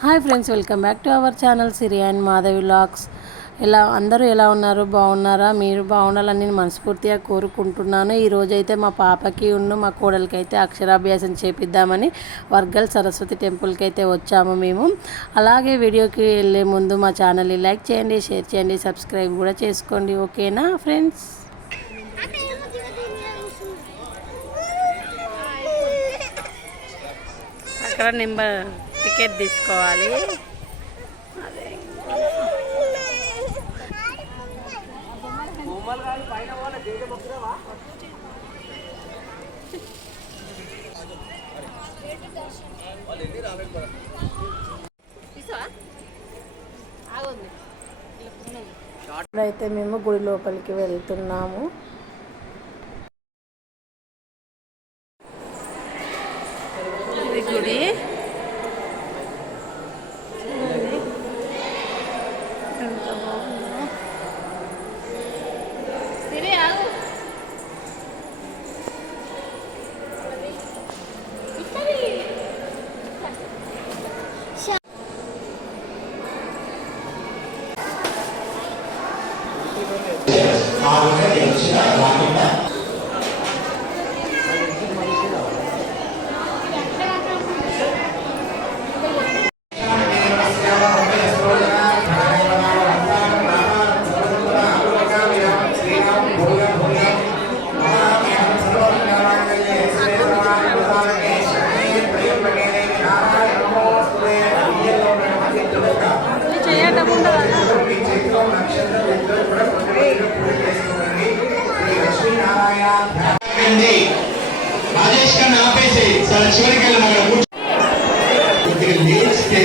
Hi friends, welcome back to our channel Siri and Madhavi vlogs. అందరూ ఎలా ఉన్నారు? బాగున్నారా? మీరు బాగుండాలని నేను మనస్ఫూర్తిగా కోరుకుంటున్నాను. ఈరోజైతే మా పాపకి మా కోడలికి అయితే అక్షరాభ్యాసం చేపిద్దామని వర్గల్ సరస్వతి టెంపుల్కి అయితే వచ్చాము మేము. అలాగే వీడియోకి వెళ్ళే ముందు మా ఛానల్ని లైక్ చేయండి, షేర్ చేయండి, సబ్స్క్రైబ్ కూడా చేసుకోండి. ఓకేనా ఫ్రెండ్స్? అక్కడ టికెట్ తీసుకోవాలి. అదే ఇప్పుడైతే మేము గుడి లోపలికి వెళ్తున్నాము. ఇది గుడి. ఎంత బాగుందో. రాజేష్ గారిని ఆపేసి చాలా చివరికి వెళ్ళి లేస్తే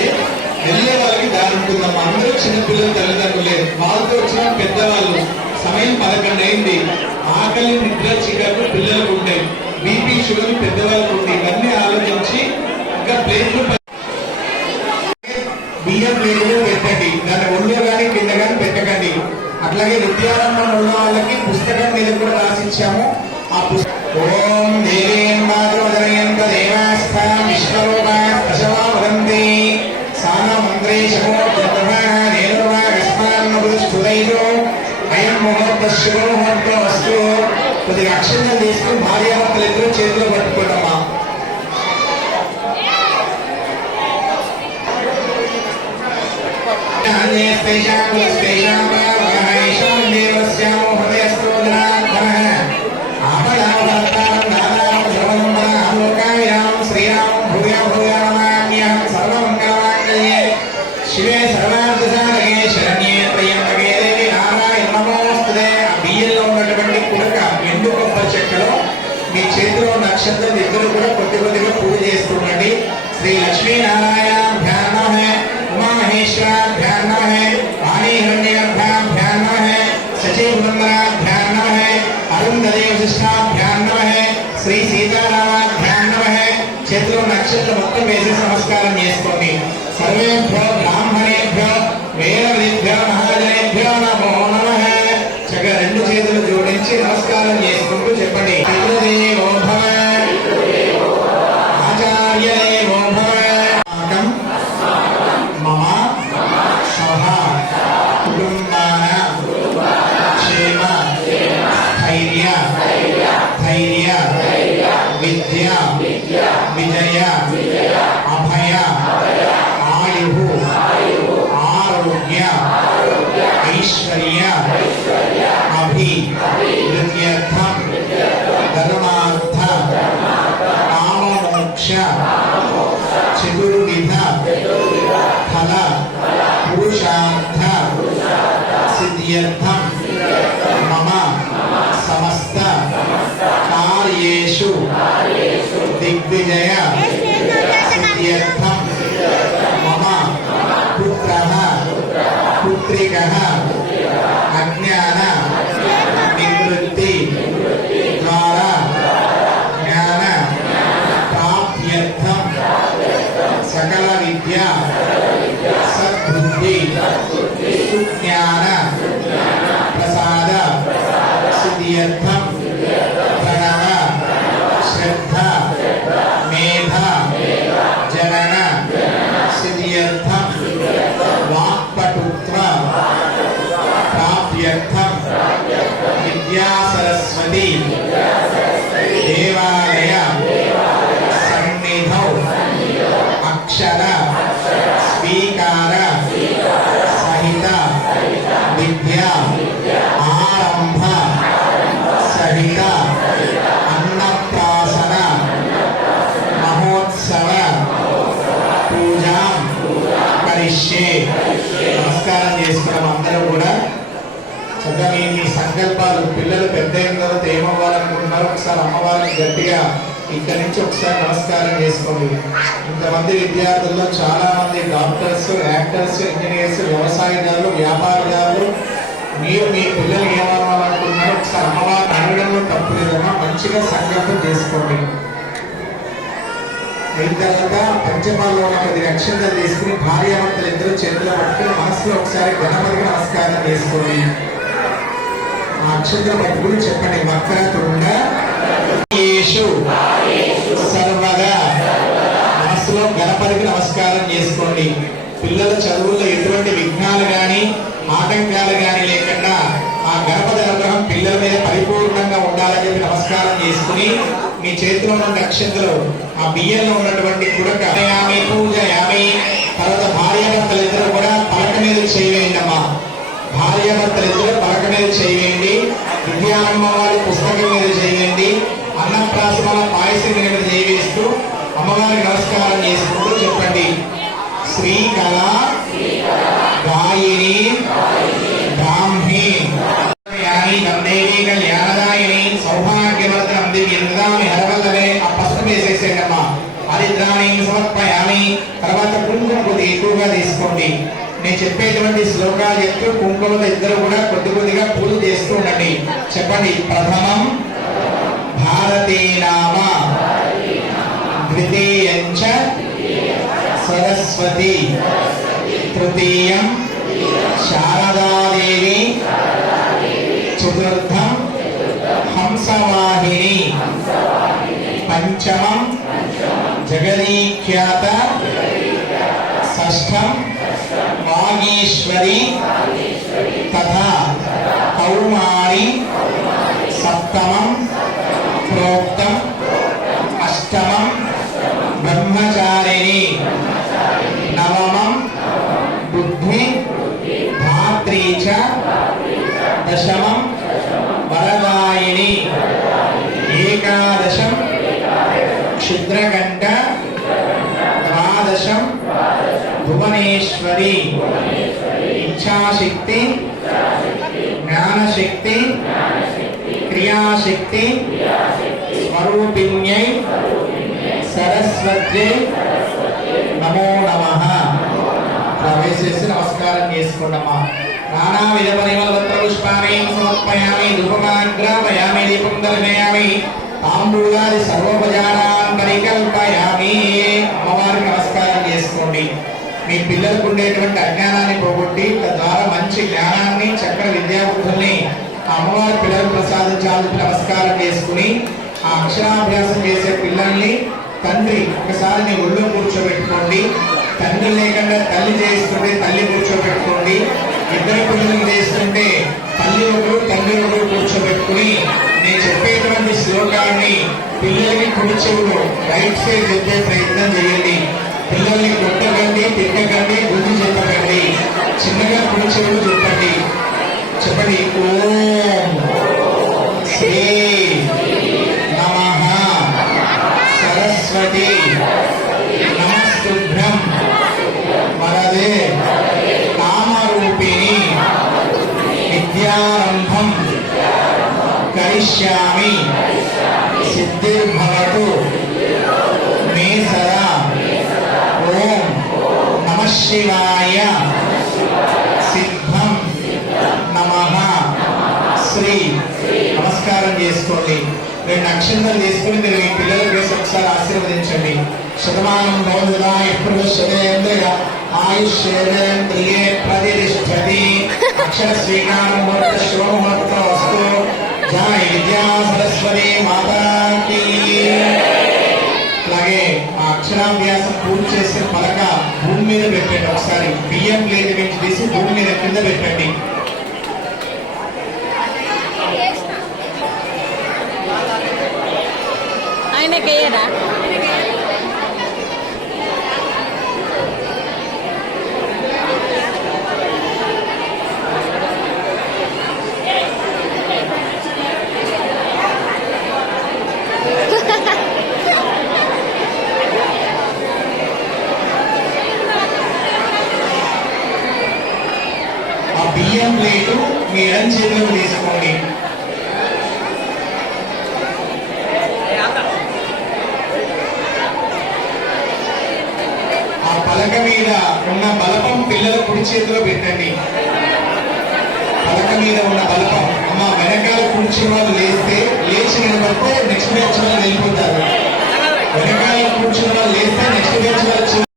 వెళ్ళే వాళ్ళకి దారి ఉంటుందమ్మ. అందరూ చిన్నపిల్లలు, తల్లిదండ్రులే, వాళ్ళతో వచ్చిన పెద్దవాళ్ళు. సమయం 11 అయింది. ఆకలి, నిద్ర, చికాకు పిల్లలకు ఉంటాయి, బీపీ, షుగర్ పెద్దవాళ్ళకు ఉంటాయి. ఇవన్నీ ఆలోచించి ఇంకా ప్లేట్లు, బియ్యం ప్లేట్లు పెట్టండి. దాన్ని ఒళ్ళో కానీ కింద కానీ పెట్టకండి. అట్లాగే విద్యారంభం ఉన్న వాళ్ళకి పుస్తకం మీద కూడా రాసిచ్చాము. ఆ పుస్తకం ఓం దేవీం మాతృవదనయంత దేవాస్థా విశ్వరూపాశవా వదంతి సానా మంత్రేశమో నేనువాగస్మాన్మృష్టుదైదో అయం ముహూర్త శుభముహూర్తో వస్తు. కొద్దిగా అక్షంతం తీసుకుని భార్యాభర్తలు ఇద్దరు చేతిలో పట్టుకుంటామా. శివే సర్వార్థసాధకే శరణ్యే త్రయంబకే దేవి నారాయణ నమోస్తుతే. ఆ బియ్యంలో ఉన్నటువంటి పుడక ఎండు కొబ్బరి చెక్కలో మీ చేతిలో నక్షత్రం ఇద్దరు కూడా కొద్ది కొద్దిగా పూజ చేస్తుండండి. శ్రీ లక్ష్మీనారాయణాభ్యాం నమః, ఉమామహేశ్వరాభ్యాం నమః, వాణీహిరణ్యాభ్యాం నమః, సచీవృందరాభ్యాం నమః, అరుంధదే వశిష్టాభ్యాం నమః, శ్రీ సీతారామాభ్యాం నమః. చేతిలో నక్షత్రం మొత్తం వేసి నమస్కారం చేసుకోండి. సర్వేభ్యో బ్రాహ్మణేభ్యో వేదవిద్భ్యో మహాజనేభ్యో నమో నమః. చక్కగా రెండు చేతులు జోడించి నమస్కారం చేసుకుంటూ చెప్పండి. పితృదేవో భవ, ఆచార్యదేవో భవ, మమ సహ కుటుంబానాం క్షేమ స్థైర్య ధైర్య విద్య విజయ అభయ ఆయు ఆరోగ్య ఐశ్వర్య అభివృద్ధ్యర్థం ధర్మార్థ కామమోక్ష చతుర్విధ ఫల పురుషార్థ సిద్ధ్యర్థం మమ సమస్త కార్యేషు దిగ్విజయ సిద్ధ్యర్థం మమ పుత్రః పుత్రికః అజ్ఞాన నివృత్తి ద్వారా జ్ఞాన ప్రాప్త్యర్థం సకల విద్య సద్బుద్ధి సుజ్ఞాన ప్రసాద సిద్ధ్యర్థం ప్రణవ శ్రద్ధ మేధ జనన సిద్ధ్యర్థం సిద్ధ్యర్థం వాక్పటుత్వ ప్రాప్త్యర్థం విద్యా సరస్వతి దేవాలయ సన్నిధౌ అక్షర స్వీకార సహిత విద్యా ఆరంభ సహిత అన్నప్రాసన మహోత్సవ పూజాం కరిష్యే. నమస్కారం చేసుకున్నాం అందరూ కూడా. చక్కగా మీ సంకల్పాలు పిల్లలు పెద్ద అయిన తర్వాత ఏమవ్వాలనుకుంటున్నారో ఒకసారి అమ్మవారిని గట్టిగా ఇక్కడి నుంచి ఒకసారి నమస్కారం చేసుకోండి. ఇంతమంది విద్యార్థుల్లో చాలా మంది డాక్టర్స్, యాక్టర్స్, ఇంజనీర్స్, వ్యవసాయదారులు, వ్యాపారదారులు. మీరు మీ పిల్లలు ఏమవ్వాలనుకుంటున్నారో ఒకసారి అమ్మవారిని అడగడంలో తప్పు లేదమ్మా. మంచిగా సంకల్పం చేసుకోండి. అయిన తర్వాత పంచమాల్లో ఉన్న 10 అక్షంతలు తీసుకుని భార్యాభర్తలు ఇద్దరు చేతులు పట్టుకుని మనసులో ఒకసారి గణపతికి నమస్కారం చేసుకోండి. ఆ అక్షంతలు పట్టుకుని చెప్పండి. వక్రతుండ సర్వదా. మనసులో గణపతికి నమస్కారం చేసుకోండి. పిల్లల చదువుల్లో ఎటువంటి విఘ్నాలు కానీ ఆటంకాలు కానీ లేకుండా ఆ గణపతి అనుగ్రహం పిల్లల మీద పరిపూర్ణంగా ఉండాలని చెప్పి నమస్కారం చేసుకుని మీ చేతిలో ఉన్న అక్షంతలు ఆ బియ్యంలో ఉన్నటువంటి కుడక పూజయామి. తర్వాత భార్యాభర్తలు ఇద్దరు కూడా పలక మీద చేయవేయండి అమ్మా. భార్యాభర్తలు ఇద్దరు పలక మీద చేయవేయండి. విద్యానమ్మ వారి పుస్తకం మీద చేయండి. అన్నప్రాసన పాయసం మీద చేయిస్తూ అమ్మవారికి నమస్కారం చేసుకుంటూ చెప్పండి. శ్రీకళ గాయిని బ్రాహ్మీ కళ్యాణదాయిని సౌభాగ్యవర్ధనం దేవి ఎందామి హరవల్లవే. ఆ పసుపు వేసేసేటమ్మా. హరిద్రాణి సమర్పయామి. తర్వాత కుంకుమ కొద్ది ఎక్కువగా తీసుకోండి. నేను చెప్పేటువంటి శ్లోకాలు చెప్తూ కుంకుమతో ఇద్దరు కూడా కొద్దిగా పూజ చేస్తూ ఉండండి. చెప్పండి. ప్రథమం భారతీ నామ ద్వితీయంచ సరస్వతి తృతీయం శారదాదేవి చతుర్థం హంసవాహిని పంచమం జగదీఖ్యాత షష్ఠం వాగీశ్వరి తథా కౌమారి సప్తమం ప్రోక్తం అష్టమం బ్రహ్మచారిణి నవమం బుద్ధి ధాత్రీ చ దశమం వరదాయిని ఏకాదశం క్షుద్రగంట ద్వాదశం భువనేశ్వరి ఇచ్ఛాశక్తి జ్ఞానశక్తి క్రియాశక్తి స్వరూపిణ్యై సరస్వత్యై నమో నమః. ప్రవేశించి నమస్కారం చేసుకోండమ్మా. నానా విధ పరిమళపత్ర పుష్పాన్ని సమర్పయామి. ధూపమాగ్రాపయామి. దీపం దర్శయామి. తాంబూలాది సర్వోపచారాన్ పరికల్పయామి. అమ్మవారికి నమస్కారం చేసుకోండి. మీ పిల్లలకు ఉండేటువంటి అజ్ఞానాన్ని పోగొట్టి తద్వారా మంచి జ్ఞానాన్ని చక్కని విద్యాబుద్ధుల్ని అమ్మవారి పిల్లలకు ప్రసాదించాలని నమస్కారం చేసుకుని ఆ అక్షరాభ్యాసం చేసే పిల్లల్ని తండ్రి ఒకసారి మీ ఒళ్ళో కూర్చోబెట్టుకోండి. తండ్రి లేకుండా తల్లి చేస్తుంటే తల్లి కూర్చోబెట్టుకోండి. ఇద్దరు పిల్లలు చేస్తుంటే తల్లి ఒకరు తండ్రి ఒకరు కూర్చోబెట్టుకుని నేను చెప్పేటువంటి శ్లోకాన్ని పిల్లలకి కుడి చెవులు రైట్ సైడ్ చెప్పే ప్రయత్నం చేయండి. పిల్లల్ని కొట్టకండి, తిట్టకండి, బుద్ధి చెప్పకండి. చిన్నగా కుడి చెవులు చెప్పండి. చెప్పండి. ఓం శ్రీ నమః సరస్వతి నమస్తుభ్యం వరదే కామరూపిణి విద్యారంభం కరిష్యామి. సిద్ధిర్భవతు మే సదా. ఓం నమః శివాయ. సిద్ధం నమః. శ్రీ. నమస్కారం చేసుకోండి. 2 అక్షంతలు తీసుకుని మీరు మీ పిల్లలకు వేసి ఒకసారి ఆశీర్వదించండి. శతమానం భవతులాయ పురుషేంద్రియ ఆయుష్యేంద్రియే ప్రతిష్టతి. అక్షర స్వీకారం ముహూర్త శుభముహూర్త వస్తు. జై విద్యా సరస్వతి మాతాకి. అలాగే ఆ అక్షరాభ్యాసం పూర్తి చేసిన పలక భూమి మీద పెట్టండి. ఒకసారి బియ్యం ప్లేట్ నుంచి తీసి భూమి మీద కింద పెట్టండి. ఆయనకేయరా ఆ బియ్యం ప్లేటు మీ ఎడం చేతిలో తీసుకోండి. ఆ పలక మీద ఉన్న బలపం పిల్లల కుడి చేతిలో పెట్టండి. పలక మీద ఉన్న బలపం అమ్మ వెనకాల కూర్చున్న వాళ్ళు లేచి నిలబడితే నెక్స్ట్ బ్యాచ్ వాళ్ళు వెళ్ళిపోతారు. వెనకాల కూర్చున్న వాళ్ళు లేస్తే నెక్స్ట్ బ్యాచ్ వాళ్ళు